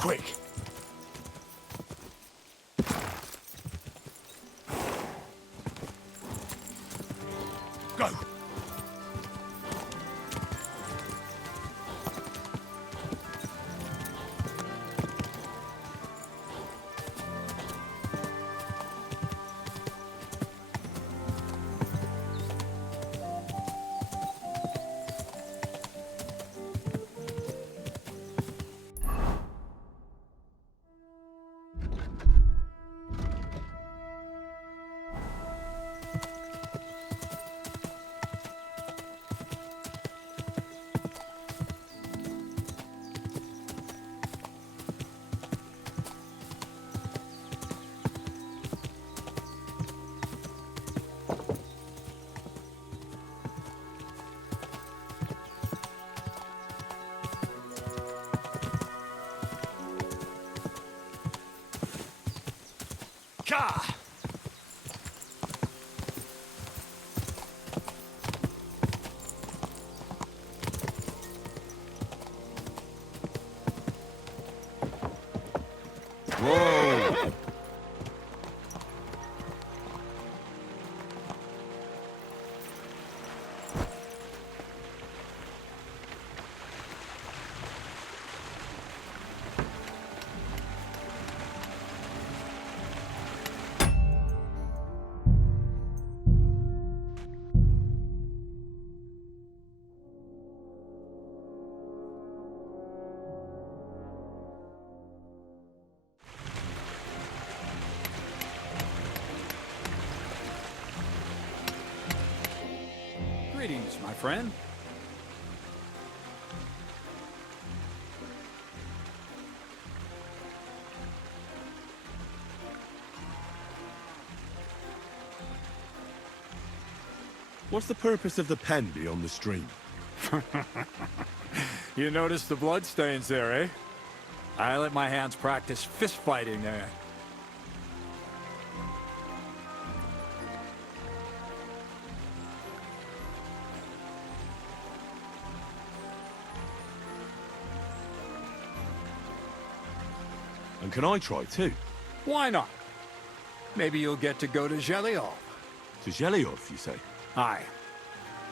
quick. Go. Ka! Whoa! Greetings, my friend. What's the purpose of the pen beyond the stream? You notice the bloodstains there, eh? I let my hands practice fist fighting there. And can I try too? Why not? Maybe you'll get to go to Zhelyov. To Zhelyov, you say? Aye.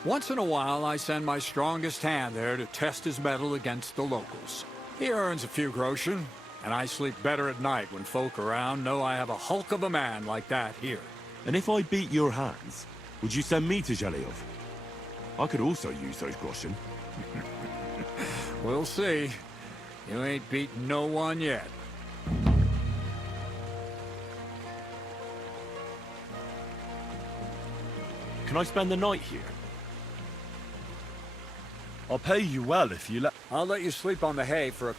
Once in a while, I send my strongest hand there to test his mettle against the locals. He earns a few groschen, and I sleep better at night when folk around know I have a hulk of a man like that here. And if I beat your hands, would you send me to Zhelyov? I could also use those groschen. We'll see. You ain't beaten no one yet. Can I spend the night here? I'll pay you well if you let... I'll let you sleep on the hay for a...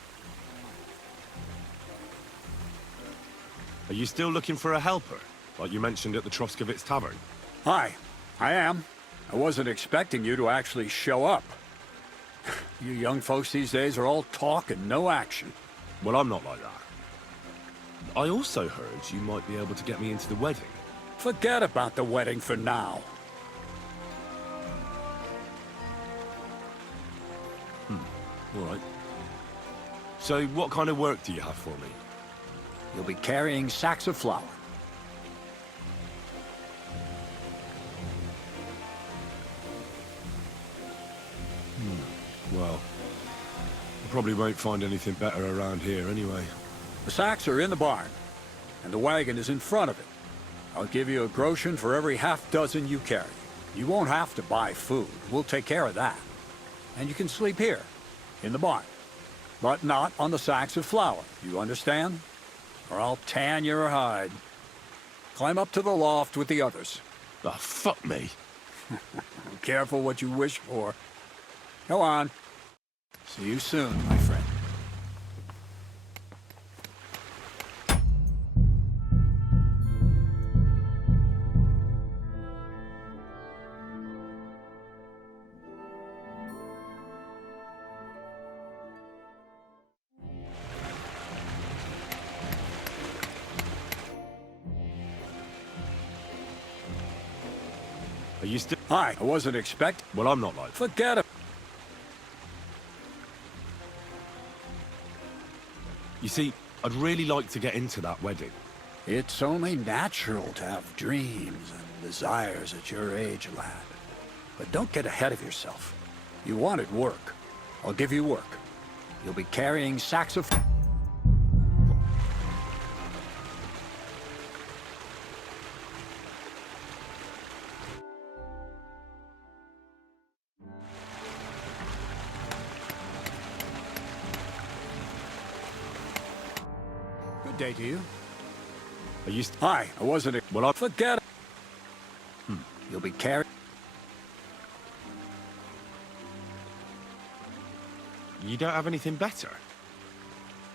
Are you still looking for a helper? Like you mentioned at the Troskovitz Tavern? Hi, I am. I wasn't expecting you to actually show up. You young folks these days are all talk and no action. Well, I'm not like that. I also heard you might be able to get me into the wedding. Forget about the wedding for now. All right. So what kind of work do you have for me? You'll be carrying sacks of flour. Well, I probably won't find anything better around here anyway. The sacks are in the barn, and the wagon is in front of it. I'll give you a groschen for every half dozen you carry. You won't have to buy food. We'll take care of that. And you can sleep here, in the barn. But not on the sacks of flour, you understand? Or I'll tan your hide. Climb up to the loft with the others. Ah, fuck me. Be careful what you wish for. Go on. See you soon, my friend. Are you still... Hi, I wasn't expecting... Well, I'm not like... Forget it. You see, I'd really like to get into that wedding. It's only natural to have dreams and desires at your age, lad. But don't get ahead of yourself. You wanted work. I'll give you work. You'll be carrying sacks of... Good day to you. Are you Hi, I wasn't... Well, I... Forget it. You'll be carrying... You don't have anything better?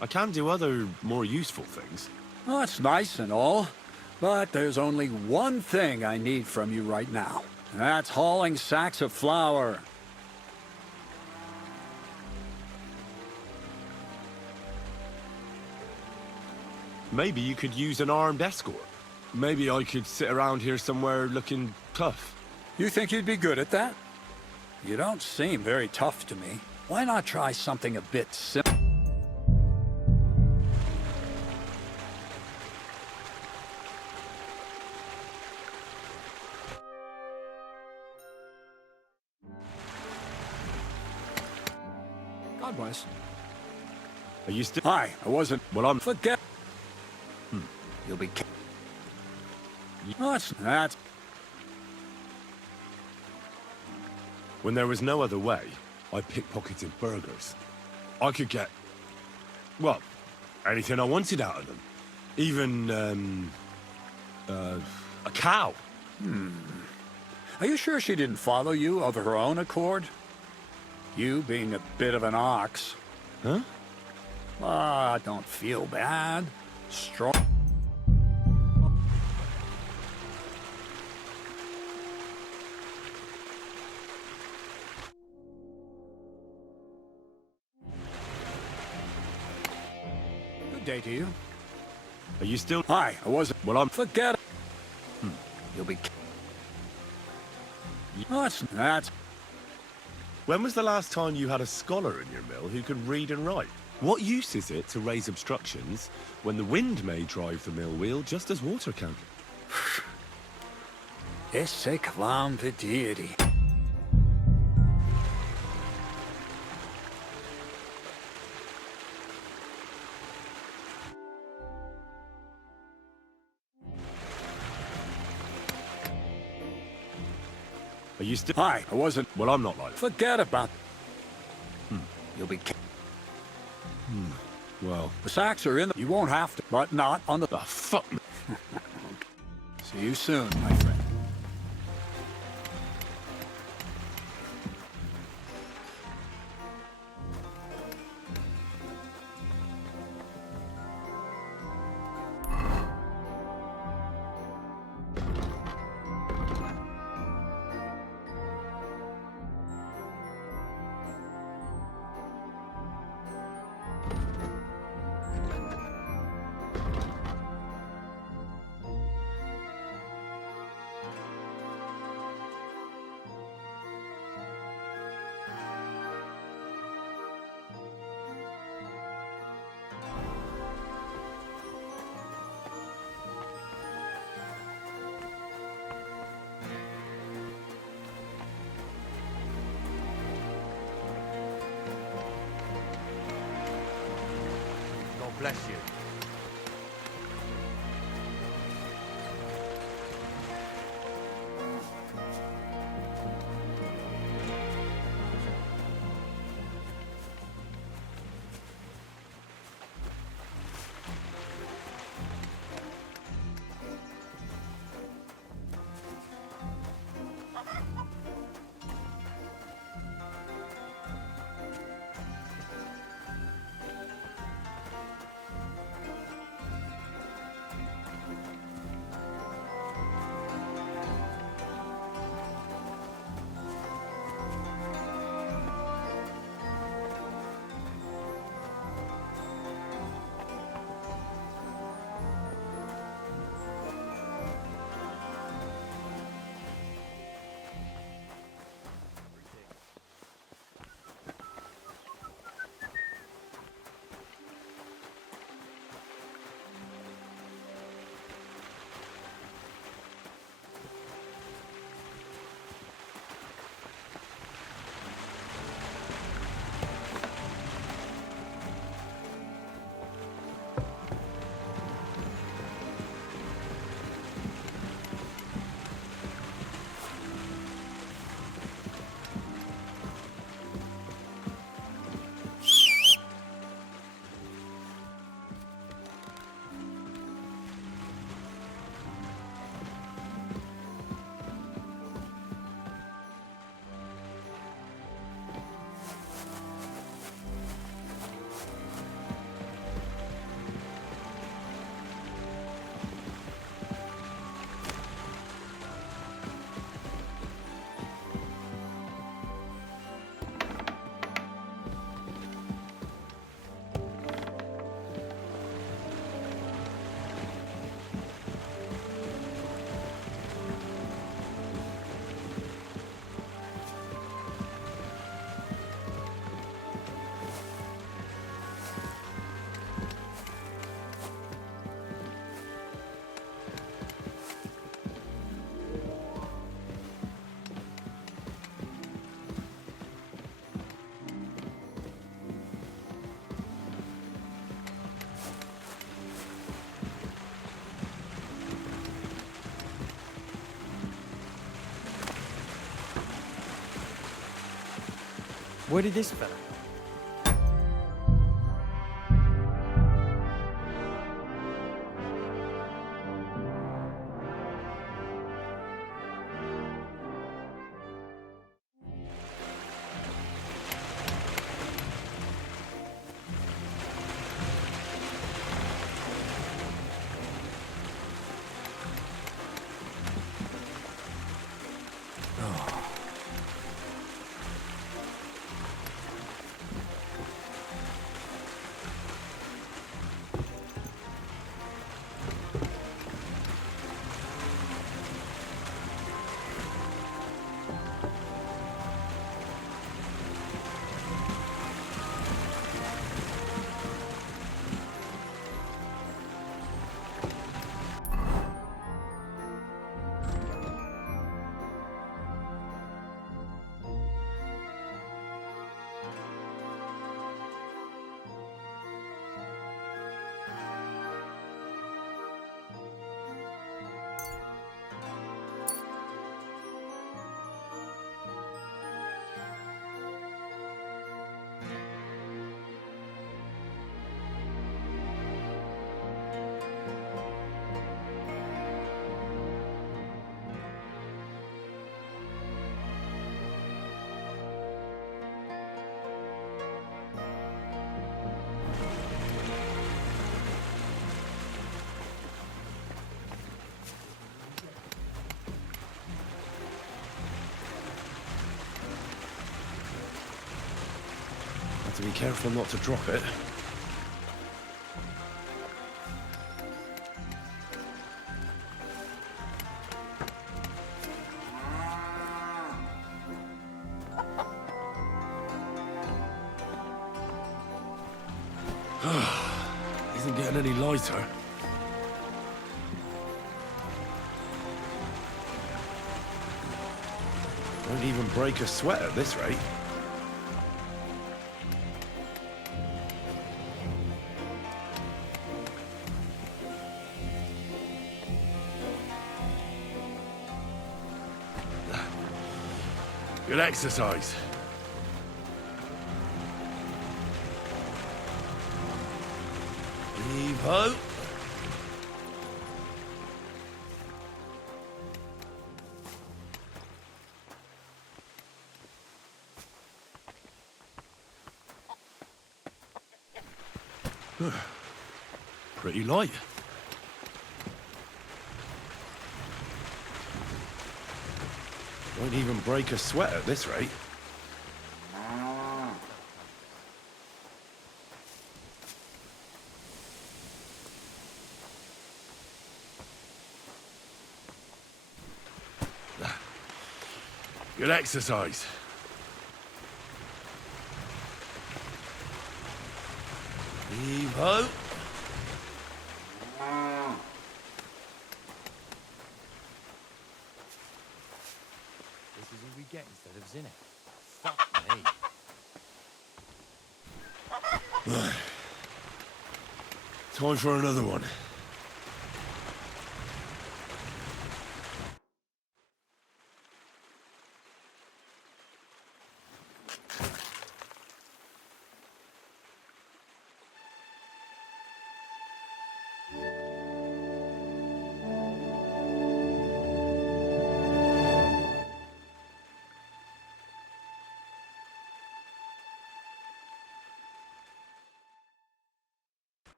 I can do other, more useful things. Well, that's nice and all, but there's only one thing I need from you right now. And that's hauling sacks of flour. Maybe you could use an armed escort. Maybe I could sit around here somewhere looking tough. You think you'd be good at that? You don't seem very tough to me. Why not try something a bit simple? God bless. Are you still... Hi, I wasn't... Well, I'm... Forget... You'll be... That's... When there was no other way, I pickpocketed burgers. I could get... well, anything I wanted out of them. Even, a cow. Are you sure she didn't follow you of her own accord? You being a bit of an ox. Huh? Ah, don't feel bad. Strong... Good day to you. Are you still... Hi, I wasn't... Well, I'm... Forget it. You'll be... That's... When was the last time you had a scholar in your mill who could read and write? What use is it to raise obstructions when the wind may drive the mill wheel just as water can? Esse clam vedere. Are you still... Hi, I wasn't... Well, I'm not like... Forget about... You'll be... Well... The sacks are in the... You won't have to, but not on the... Oh, fuck me. See you soon, my friend. God bless you. Where did this fella? Have to be careful not to drop it. Isn't getting any lighter. Won't even break a sweat at this rate. Good exercise. Heave ho. Pretty light. Won't even break a sweat at this rate. Good exercise. Heave ho. This is all we get instead of Zinnet. Fuck me. Time for another one.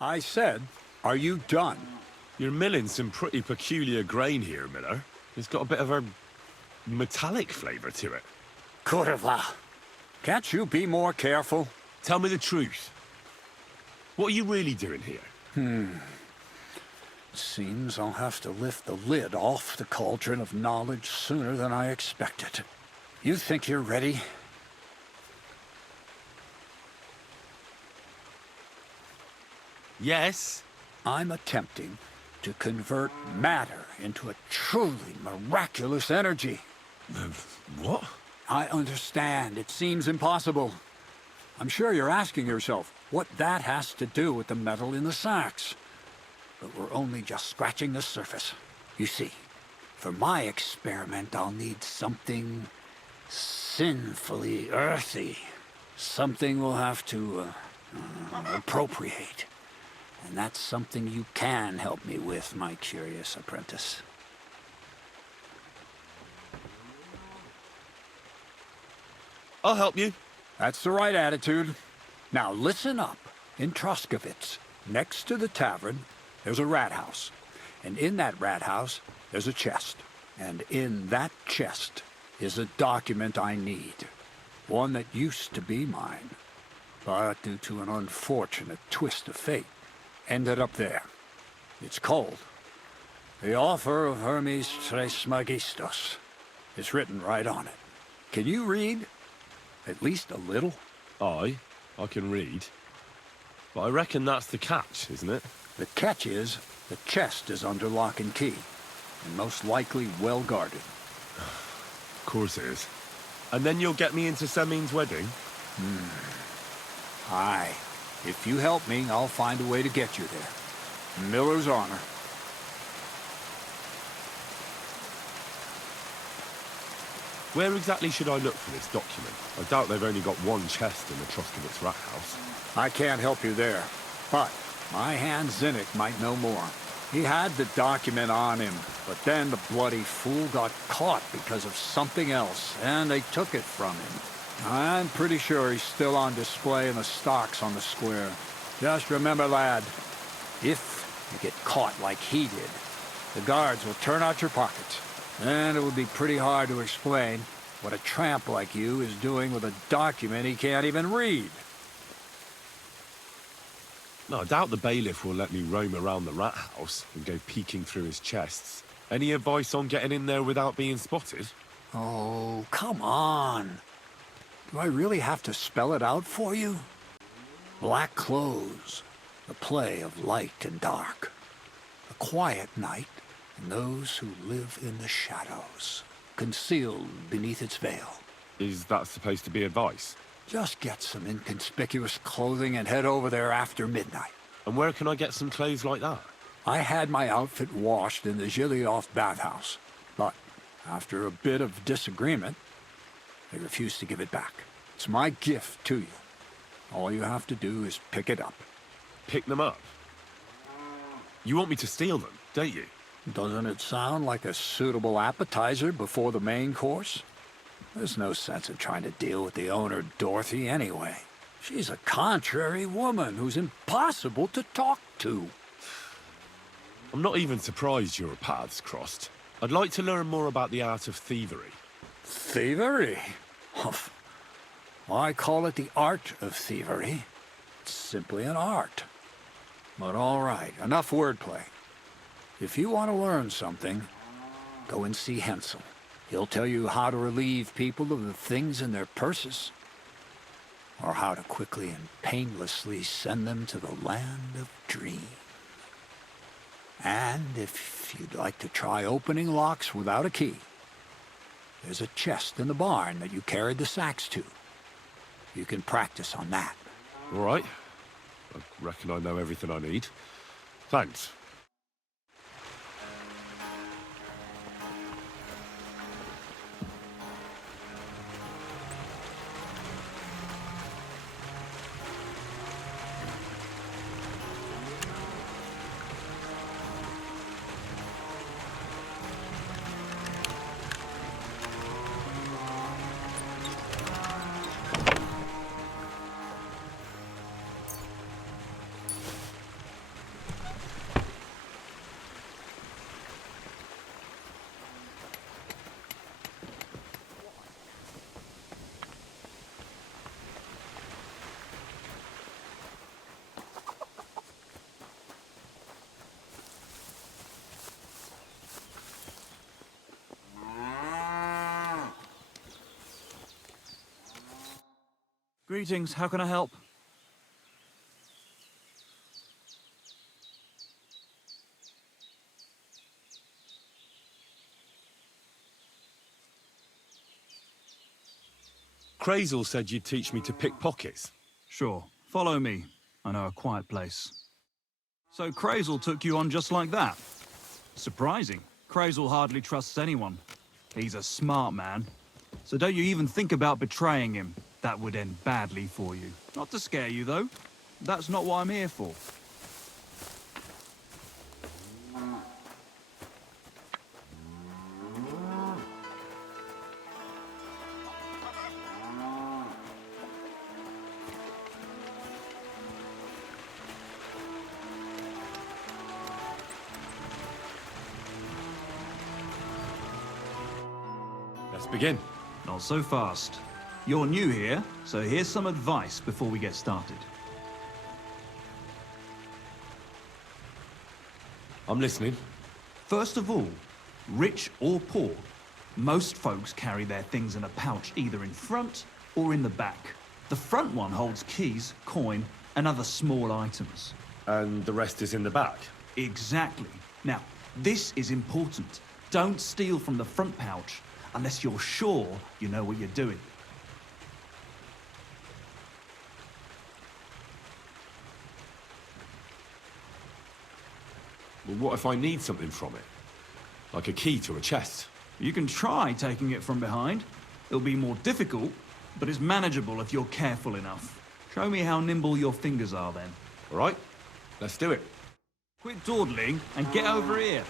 I said, are you done? You're milling some pretty peculiar grain here, Miller. It's got a bit of a metallic flavour to it. Kurva. Can't you be more careful? Tell me the truth. What are you really doing here? Seems I'll have to lift the lid off the cauldron of knowledge sooner than I expected. You think you're ready? Yes. I'm attempting to convert matter into a truly miraculous energy. What? I understand. It seems impossible. I'm sure you're asking yourself what that has to do with the metal in the sacks. But we're only just scratching the surface. You see, for my experiment, I'll need something sinfully earthy. Something we'll have to appropriate. And that's something you can help me with, my curious apprentice. I'll help you. That's the right attitude. Now listen up. In Troskowitz, next to the tavern, there's a rat house. And in that rat house, there's a chest. And in that chest is a document I need. One that used to be mine. But due to an unfortunate twist of fate, ended up there. It's cold. The offer of Hermes Trismegistus. It's written right on it. Can you read? At least a little? I can read. But I reckon that's the catch, isn't it? The catch is, the chest is under lock and key, and most likely well guarded. Of course it is. And then you'll get me into Semin's wedding? Aye. If you help me, I'll find a way to get you there. Miller's honor. Where exactly should I look for this document? I doubt they've only got one chest in the Troskowitz rat house. I can't help you there, but my hand Zinnik might know more. He had the document on him, but then the bloody fool got caught because of something else, and they took it from him. I'm pretty sure he's still on display in the stocks on the square. Just remember, lad, if you get caught like he did, the guards will turn out your pockets. And it would be pretty hard to explain what a tramp like you is doing with a document he can't even read. No, I doubt the bailiff will let me roam around the rat house and go peeking through his chests. Any advice on getting in there without being spotted? Oh, come on. Do I really have to spell it out for you? Black clothes, the play of light and dark. A quiet night, and those who live in the shadows, concealed beneath its veil. Is that supposed to be advice? Just get some inconspicuous clothing and head over there after midnight. And where can I get some clothes like that? I had my outfit washed in the Gilioff bathhouse, but after a bit of disagreement, they refused to give it back. It's my gift to you. All you have to do is pick it up. Pick them up? You want me to steal them, don't you? Doesn't it sound like a suitable appetizer before the main course? There's no sense in trying to deal with the owner, Dorothy, anyway. She's a contrary woman who's impossible to talk to. I'm not even surprised your paths crossed. I'd like to learn more about the art of thievery. Thievery? Humph. I call it the art of thievery. It's simply an art. But all right, enough wordplay. If you want to learn something, go and see Hensel. He'll tell you how to relieve people of the things in their purses, or how to quickly and painlessly send them to the land of dreams. And if you'd like to try opening locks without a key, there's a chest in the barn that you carried the sacks to. You can practice on that. All right. I reckon I know everything I need. Thanks. Greetings, how can I help? Crazel said you'd teach me to pick pockets. Sure, follow me. I know a quiet place. So Crazel took you on just like that? Surprising. Crazel hardly trusts anyone. He's a smart man. So don't you even think about betraying him. That would end badly for you. Not to scare you, though. That's not what I'm here for. Let's begin. Not so fast. You're new here, so here's some advice before we get started. I'm listening. First of all, rich or poor, most folks carry their things in a pouch either in front or in the back. The front one holds keys, coin, and other small items. And the rest is in the back. Exactly. Now, this is important. Don't steal from the front pouch unless you're sure you know what you're doing. Well, what if I need something from it? Like a key to a chest? You can try taking it from behind. It'll be more difficult, but it's manageable if you're careful enough. Show me how nimble your fingers are then. All right, let's do it. Quit dawdling and get over here.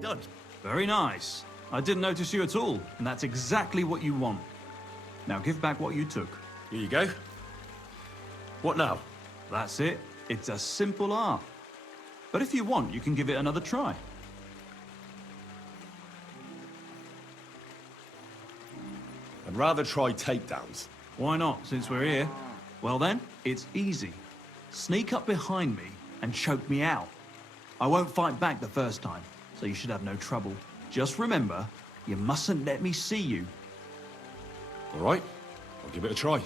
Done. Very nice. I didn't notice you at all, and that's exactly what you want. Now give back what you took. Here you go. What now? That's it. It's a simple art. But if you want, you can give it another try. I'd rather try takedowns. Why not, since we're here? Well then, it's easy. Sneak up behind me and choke me out. I won't fight back the first time, so you should have no trouble. Just remember, you mustn't let me see you. All right, I'll give it a try.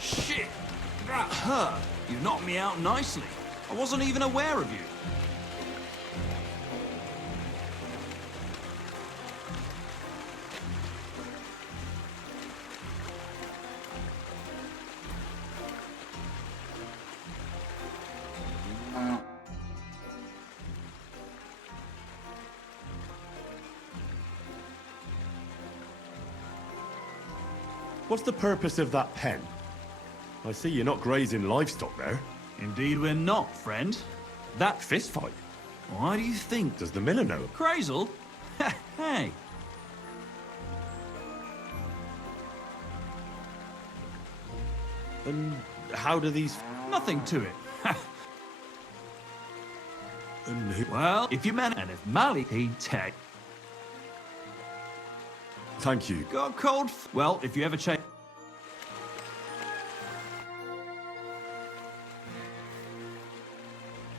Shit! That hurt! You knocked me out nicely. I wasn't even aware of you. What's the purpose of that pen? I see you're not grazing livestock there. Indeed we're not, friend. That... Fist fight? Why do you think? Does the miller know? Crazel? Hey! And how do these... Nothing to it. And who... Well, if you manage... And if Mally, he'd take... Thank you. Got cold... Well, if you ever change...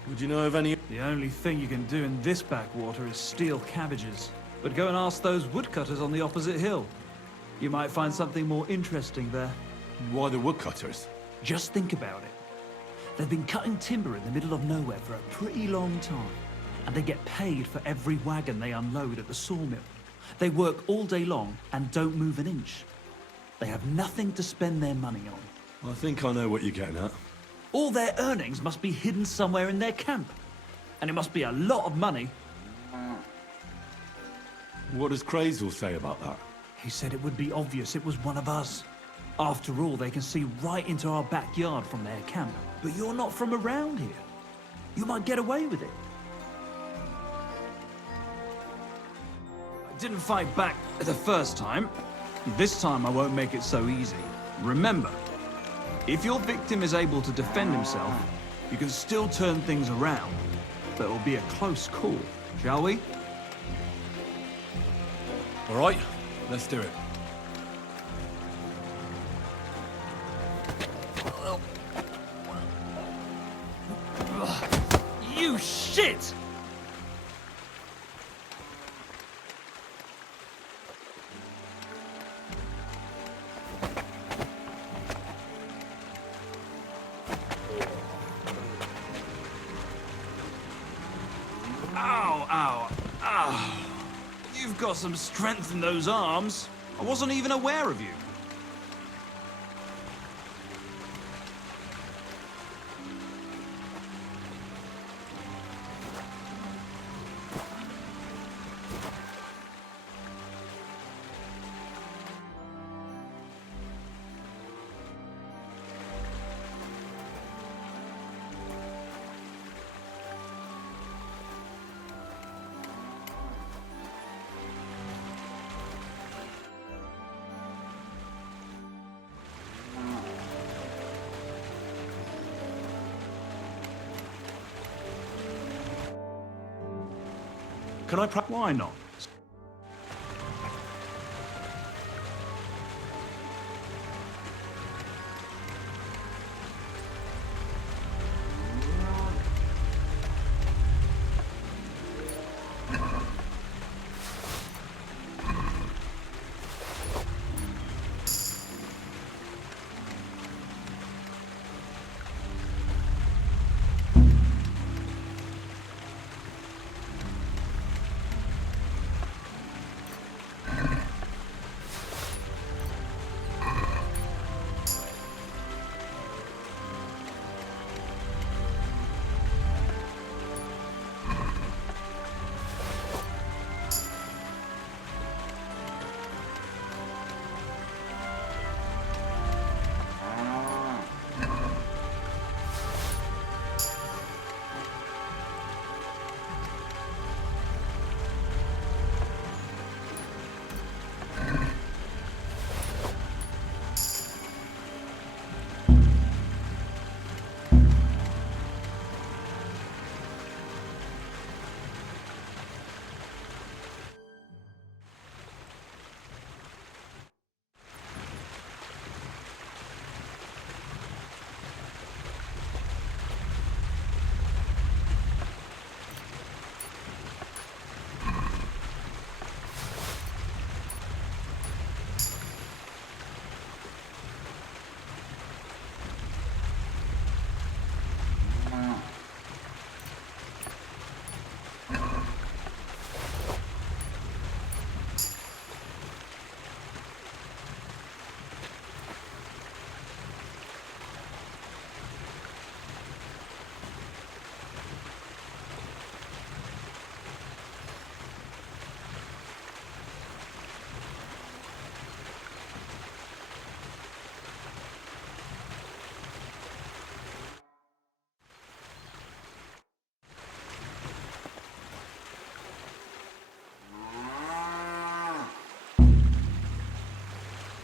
Would you know of any... The only thing you can do in this backwater is steal cabbages. But go and ask those woodcutters on the opposite hill. You might find something more interesting there. Why the woodcutters? Just think about it. They've been cutting timber in the middle of nowhere for a pretty long time. And they get paid for every wagon they unload at the sawmill. They work all day long and don't move an inch. They have nothing to spend their money on. I think I know what you're getting at. All their earnings must be hidden somewhere in their camp. And it must be a lot of money. What does Crazel say about that? He said it would be obvious it was one of us. After all, they can see right into our backyard from their camp. But you're not from around here. You might get away with it. I didn't fight back the first time. This time I won't make it so easy. Remember, if your victim is able to defend himself, you can still turn things around. But it'll be a close call, shall we? All right, let's do it. You shit! Ow, ow, ow. You've got some strength in those arms. I wasn't even aware of you. Can I Why not?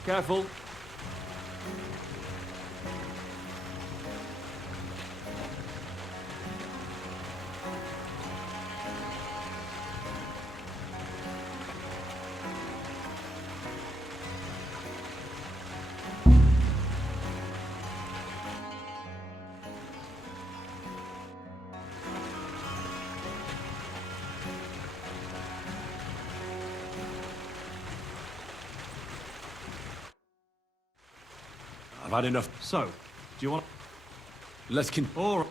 Careful. I've had enough. So, do you want... Let's All right.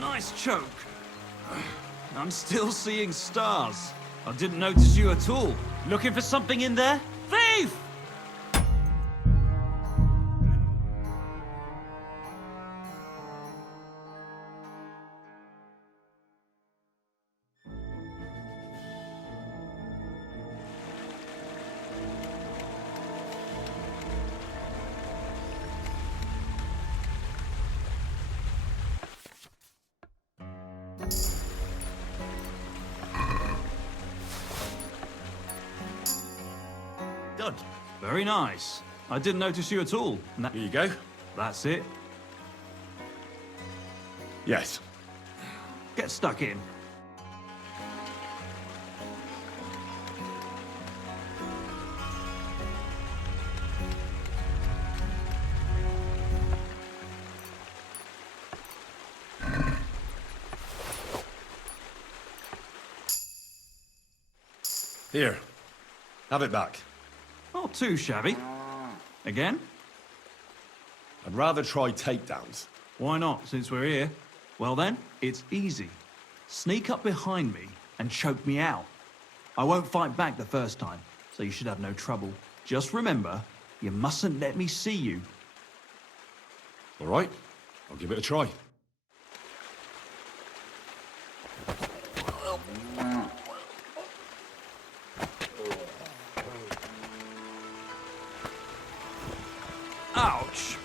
Nice choke. I'm still seeing stars. I didn't notice you at all. Looking for something in there? Thief! Done. Very nice. I didn't notice you at all. Here you go. That's it. Yes. Get stuck in. Here. Have it back. Not too shabby. Again? I'd rather try takedowns. Why not, since we're here? Well then, it's easy. Sneak up behind me and choke me out. I won't fight back the first time, so you should have no trouble. Just remember, you mustn't let me see you. All right. I'll give it a try. Ouch!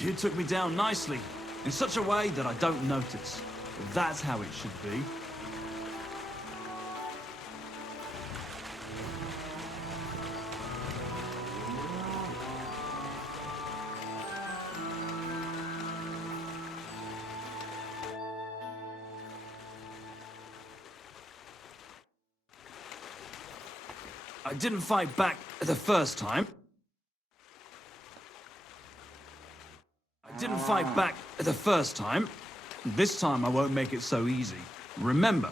You took me down nicely, in such a way that I don't notice. That's how it should be. I didn't fight back the first time. Didn't fight back the first time. This time I won't make it so easy. Remember,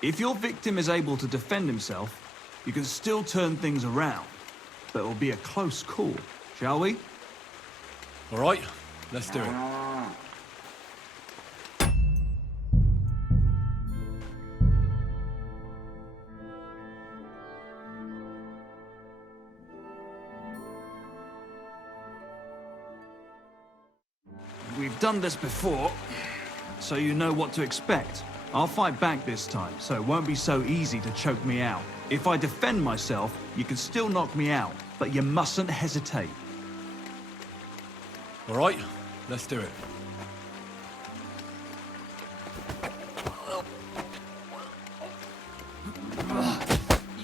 if your victim is able to defend himself, you can still turn things around. But it'll be a close call, shall we? All right. Let's do it. We've done this before, so you know what to expect. I'll fight back this time, so it won't be so easy to choke me out. If I defend myself, you can still knock me out, but you mustn't hesitate. All right. Let's do it.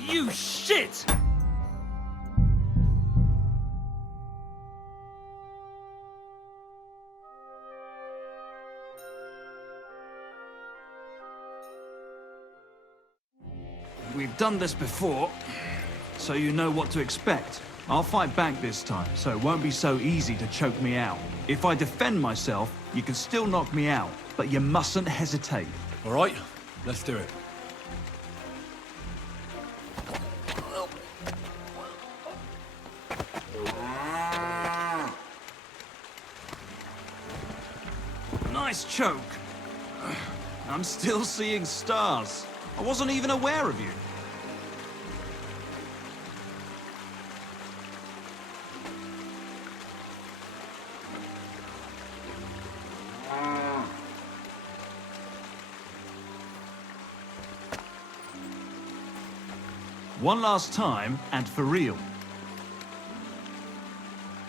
You shit! We've done this before, so you know what to expect. I'll fight back this time, so it won't be so easy to choke me out. If I defend myself, you can still knock me out, but you mustn't hesitate. All right. Let's do it. Nice choke. I'm still seeing stars. I wasn't even aware of you. One last time, and for real.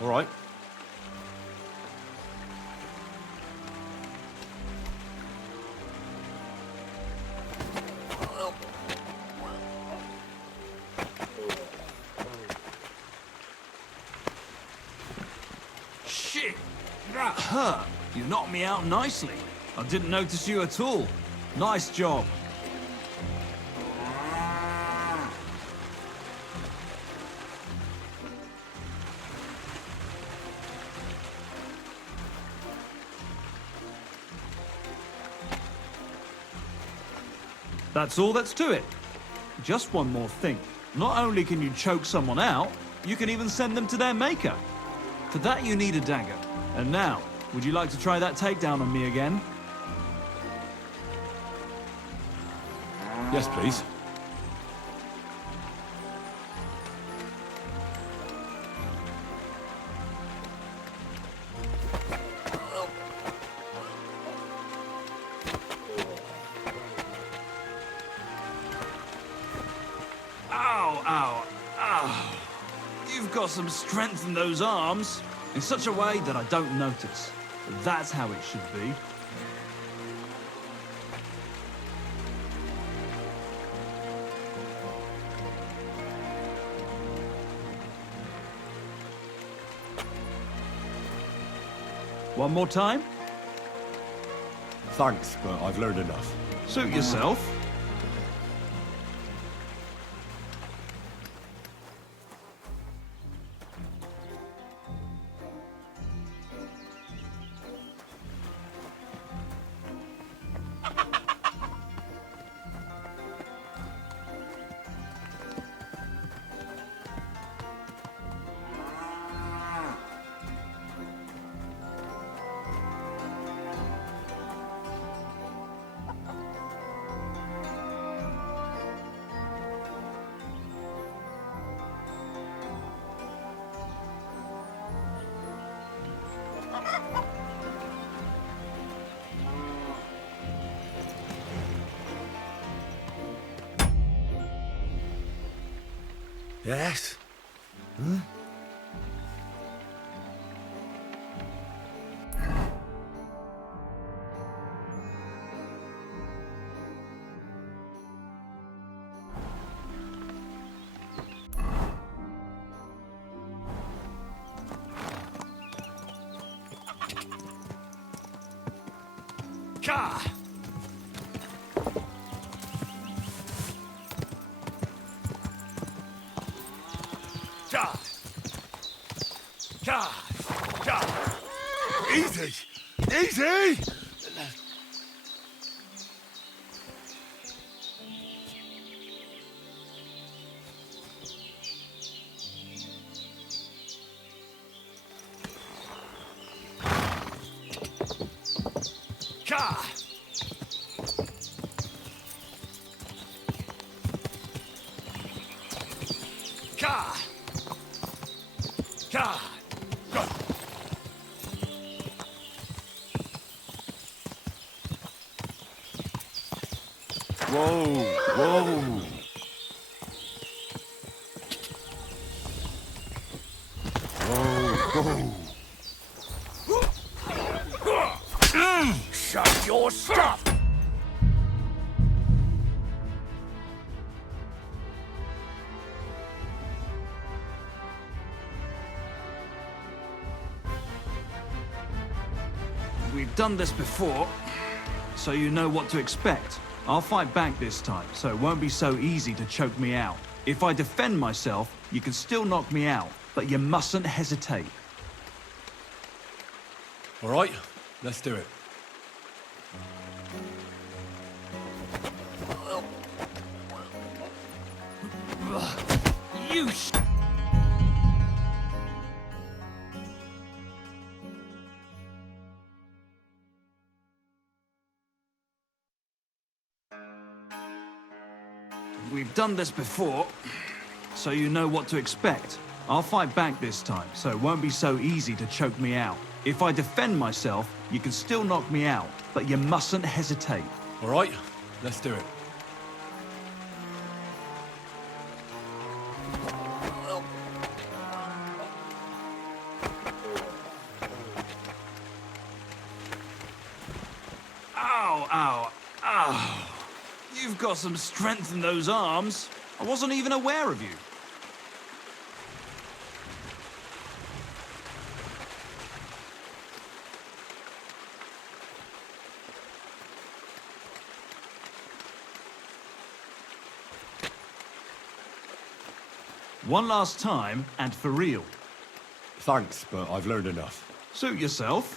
All right. Shit! That hurt. You knocked me out nicely. I didn't notice you at all. Nice job. That's all that's to it. Just one more thing. Not only can you choke someone out, you can even send them to their maker. For that you need a dagger. And now, would you like to try that takedown on me again? Yes, please. Ow, ow, ow. You've got some strength in those arms. In such a way that I don't notice. But that's how it should be. One more time? Thanks, but I've learned enough. Suit yourself. Yes? Ka! Ja! Ja! Ja! Easy! Easy! Ka! Ka! Ka! Go! Whoa! Whoa! Whoa! Whoa! Shut your stuff! We've done this before, so you know what to expect. I'll fight back this time, so it won't be so easy to choke me out. If I defend myself, you can still knock me out, but you mustn't hesitate. All right, let's do it. You We've done this before, so you know what to expect. I'll fight back this time, so it won't be so easy to choke me out. If I defend myself, you can still knock me out, but you mustn't hesitate. All right, let's do it. Ow, ow, ow. You've got some strength in those arms. I wasn't even aware of you. One last time, and for real. Thanks, but I've learned enough. Suit yourself.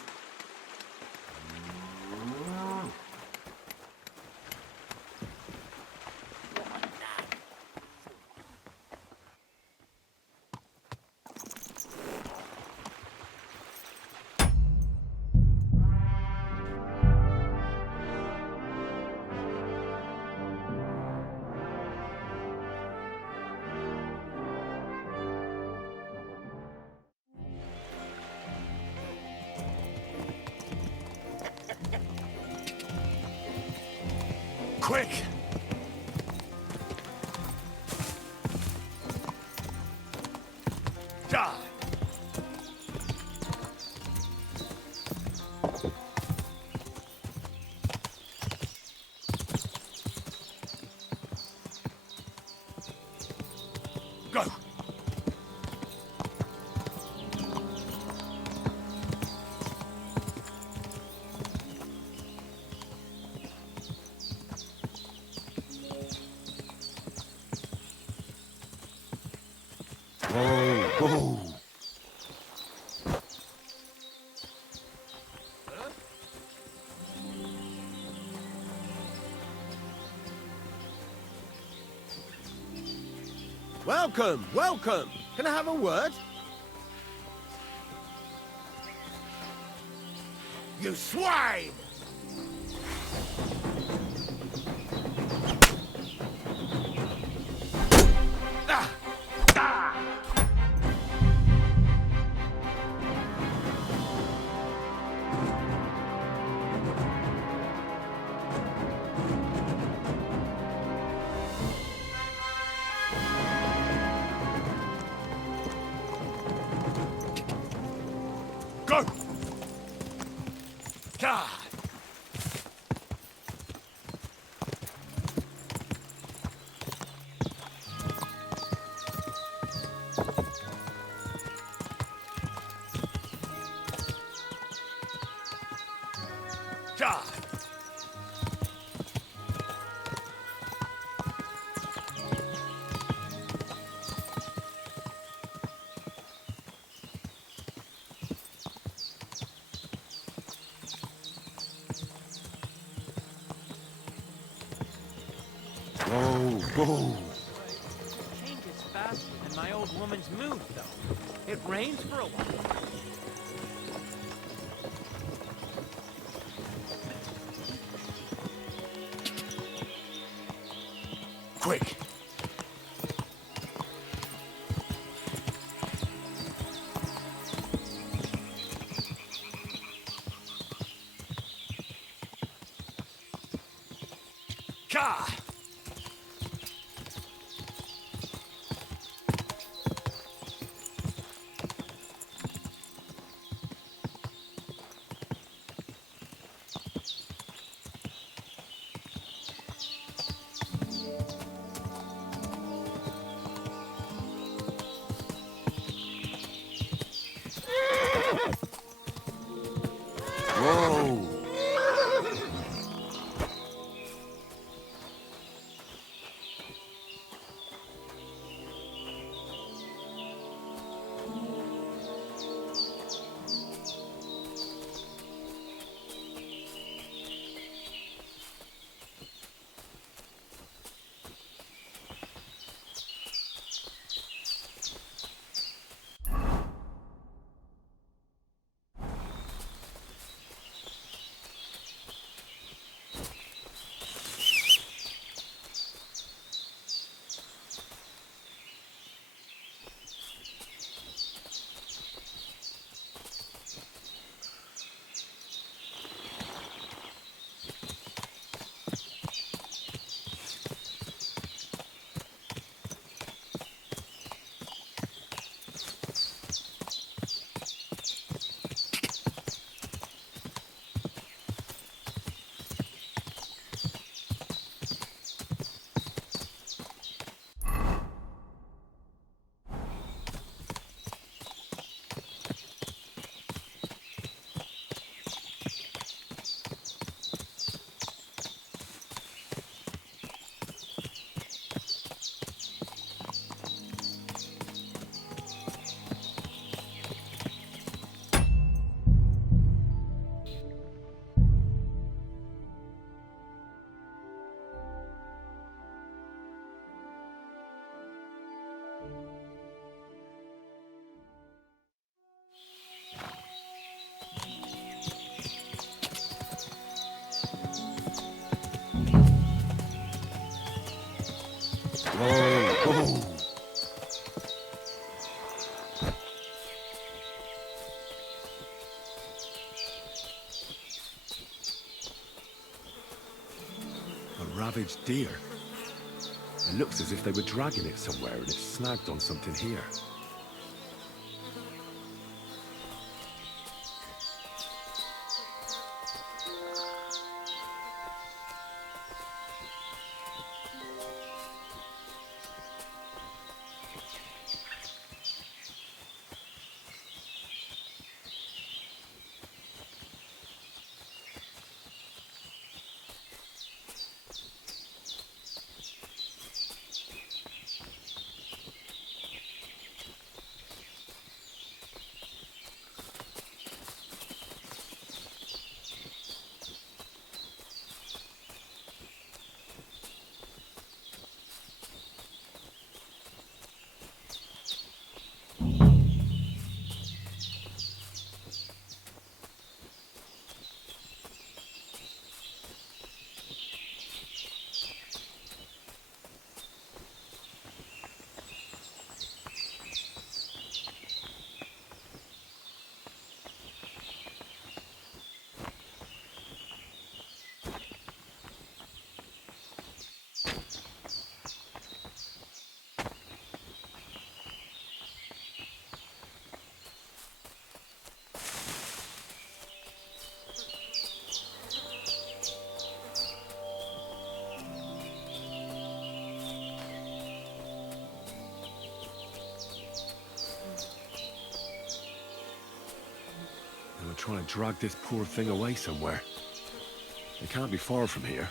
Quick! Die! Go! Whoa, whoa. Welcome, welcome. Can I have a word? You swine! Ah! Ah! Go! God! God! Whoa, whoa. Changes faster than my old woman's mood, though. It rains for a while. Quick! God! Whoa! Whoa, whoa. A savage deer. It looks as if they were dragging it somewhere and it snagged on something here. We're trying to drag this poor thing away somewhere. It can't be far from here.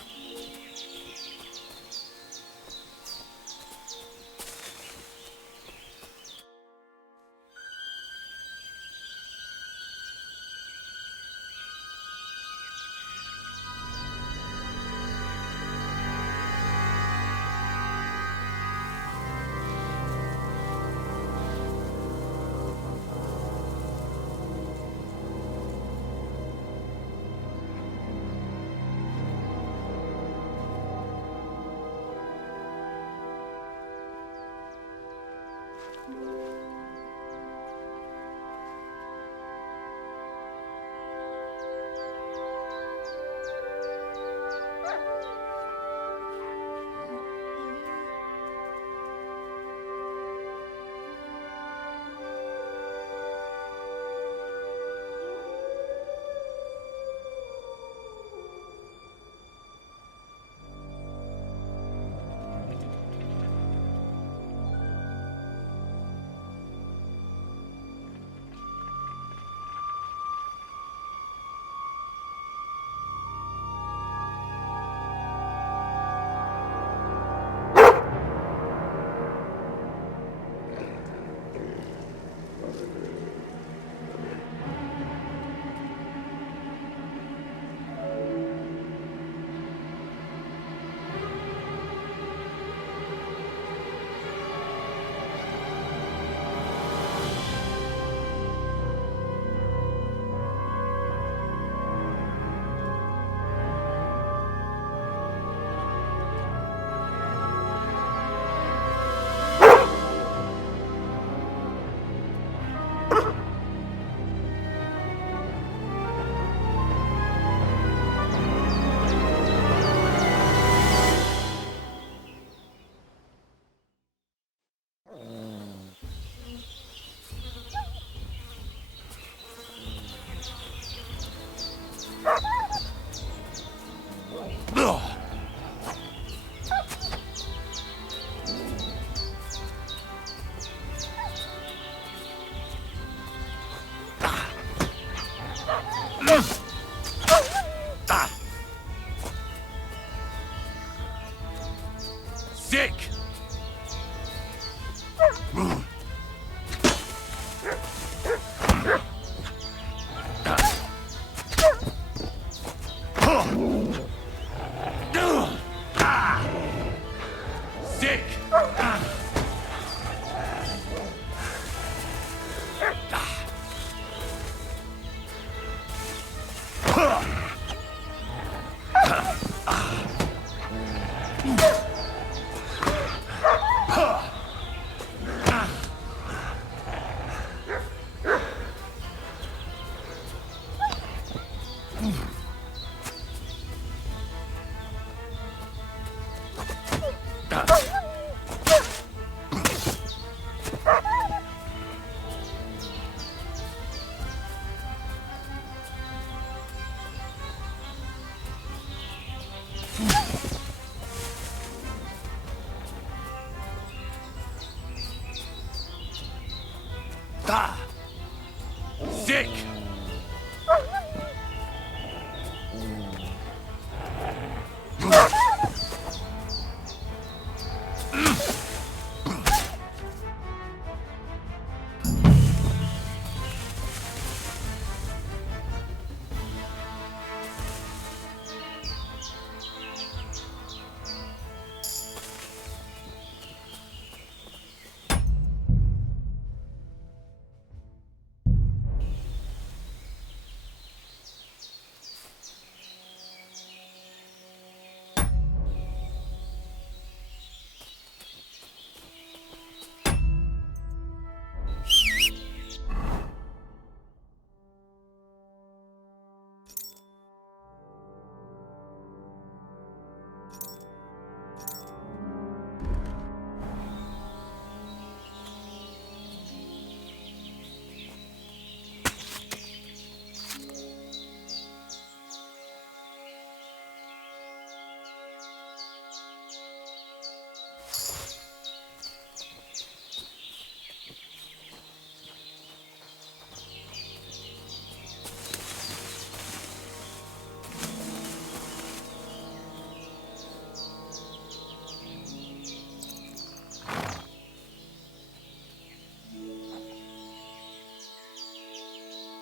Sick! Sick!